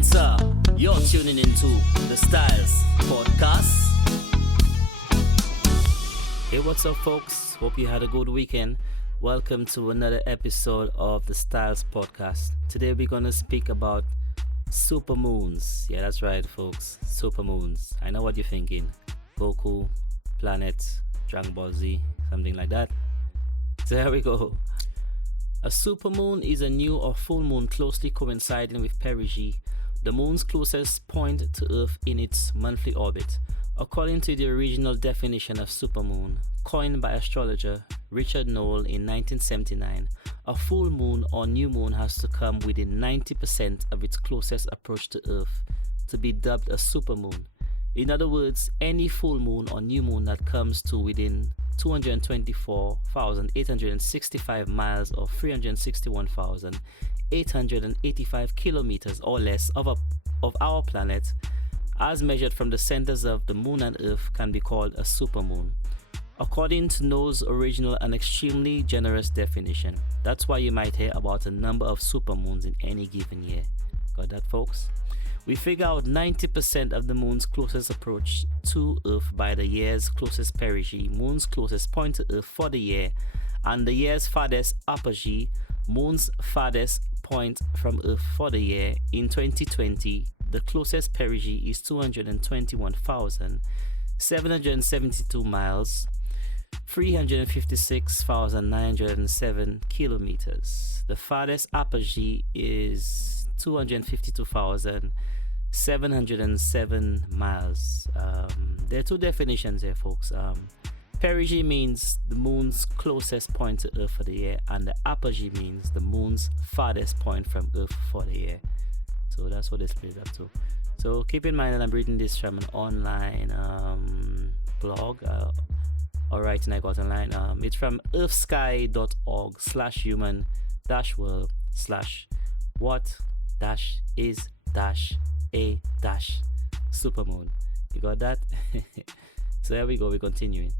Enter. You're tuning into the Styles Podcast. Hey, what's up, folks? Hope you had a good weekend. Welcome to another episode of the Styles Podcast. Today we're going to speak about supermoons. Yeah, that's right, folks. Supermoons. I know what you're thinking. Goku, Planet, Dragon Ball Z, something like that. So here we go. A supermoon is a new or full moon closely coinciding with perigee, the moon's closest point to Earth in its monthly orbit. According to the original definition of supermoon, coined by astrologer Richard Noel in 1979, a full moon or new moon has to come within 90% of its closest approach to Earth to be dubbed a supermoon. In other words, any full moon or new moon that comes to within 224,865 miles or 361,885 kilometers or less of our planet, as measured from the centers of the moon and Earth, can be called a supermoon. According to Noah's original and extremely generous definition, that's why you might hear about a number of supermoons in any given year. Got that, folks? We figure out 90% of the moon's closest approach to Earth by the year's closest perigee, moon's closest point to Earth for the year, and the year's farthest apogee, moon's farthest point from Earth for the year. In 2020, the closest perigee is 221,772 miles, 356,907 kilometers. The farthest apogee is 252,707 miles. There are two definitions here, folks. Perigee means the moon's closest point to Earth for the year, and the apogee means the moon's farthest point from Earth for the year. So that's what they split it up to. So keep in mind that I'm reading this from an online blog or writing I got online. It's from earthsky.org/human-world/what is a supermoon. You got that? So there we go, we're continuing.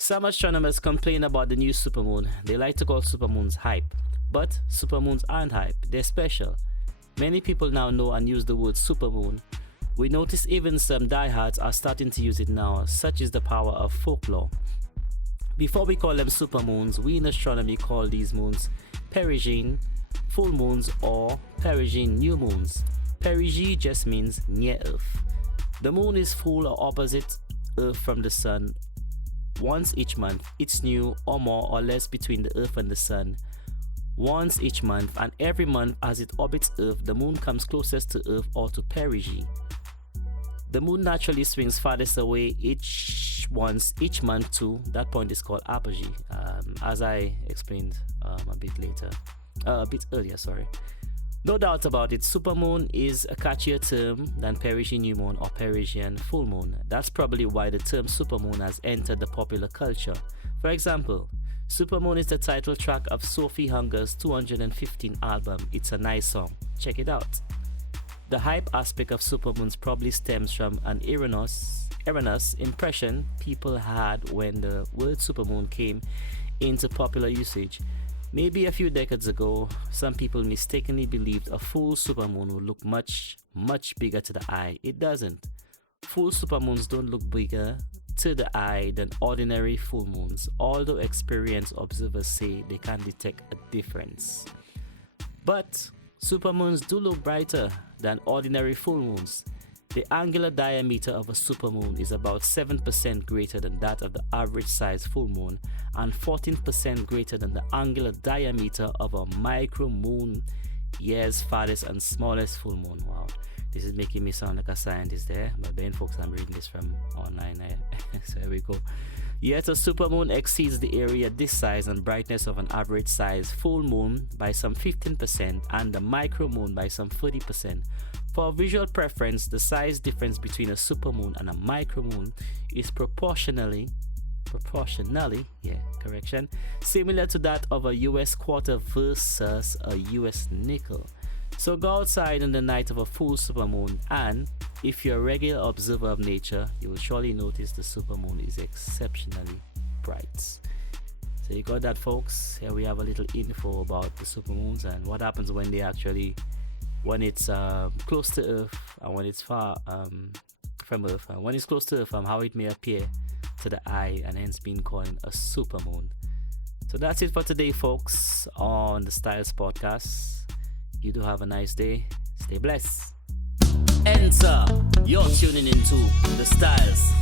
Some astronomers complain about the new supermoon. They like to call supermoons hype, but supermoons aren't hype, they're special. Many people now know and use the word supermoon. We notice even some diehards are starting to use it now. Such is the power of folklore. Before we call them supermoons, we in astronomy call these moons perigee full moons or perigee new moons. Perigee just means near Earth. The moon is full or opposite Earth from the sun once each month. It's new or more or less between the Earth and the sun once each month, and every month as it orbits Earth, the moon comes closest to Earth or to perigee. The moon naturally swings farthest away each month to that point is called apogee, as I explained a bit earlier. No doubt about it, supermoon is a catchier term than perigee new moon or perigean full moon. That's probably why the term supermoon has entered the popular culture. For example, Supermoon is the title track of Sophie Hunger's 215 album. It's a nice song. Check it out. The hype aspect of supermoons probably stems from an erroneous impression people had when the word supermoon came into popular usage. Maybe a few decades ago, some people mistakenly believed a full supermoon would look much, much bigger to the eye. It doesn't. Full supermoons don't look bigger to the eye than ordinary full moons, although experienced observers say they can detect a difference. But supermoons do look brighter than ordinary full moons. The angular diameter of a supermoon is about 7% greater than that of the average size full moon and 14% greater than the angular diameter of a micromoon, year's farthest and smallest full moon. Wow, this is making me sound like a scientist there, but then folks, I'm reading this from online. So here we go. Yet a supermoon exceeds the area, this size and brightness of an average size full moon by some 15% and the micromoon by some 30%. For visual preference, the size difference between a supermoon and a micromoon is proportionally, similar to that of a US quarter versus a US nickel. So go outside on the night of a full supermoon, and if you're a regular observer of nature, you will surely notice the supermoon is exceptionally bright. So you got that, folks. Here we have a little info about the supermoons and what happens when they actually when it's close to Earth and when it's far from Earth. And when it's close to Earth, how it may appear to the eye, and hence being called a supermoon. So that's it for today, folks, on the Styles Podcast. You do have a nice day. Stay blessed. Enter. You're tuning into the Styles